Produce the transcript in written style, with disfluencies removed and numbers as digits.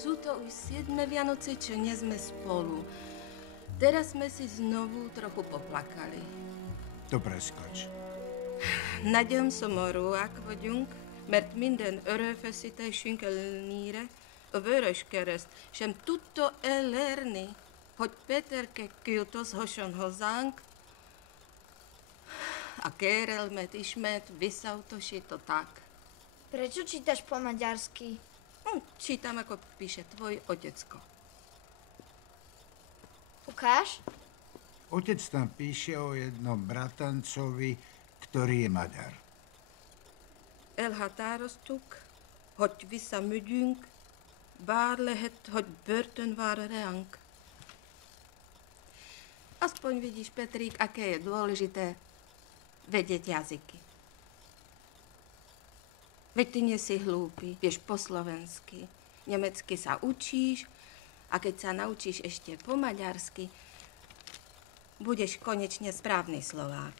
Sú to už 7 Vianoce, čo nie sme spolu. Teraz sme si znovu trochu poplakali. To preskoč. Nagyom szomorúak vagyunk, mert minden örömfeszítésünkkel a Vöröskereszt sem tudta elérni, hogy Peterke költözhessen hozzánk. A kérelmet ismét visszautasították. Prečo čítaš po maďarsky? Čítam, ako píše tvoj otecko. Ukáž? Otec tam píše o jednom bratancovi, ktorý je Maďar. Elhatároztuk, hogy visszamegyünk, bár lehet, hogy börtön vár ránk. Aspoň vidíš, Petrík, aké je dôležité vedieť jazyky. Veď ty nie si hlúpy, vieš po slovensky, nemecky sa učíš a keď sa naučíš ešte po maďarsky, budeš konečne správny Slovák.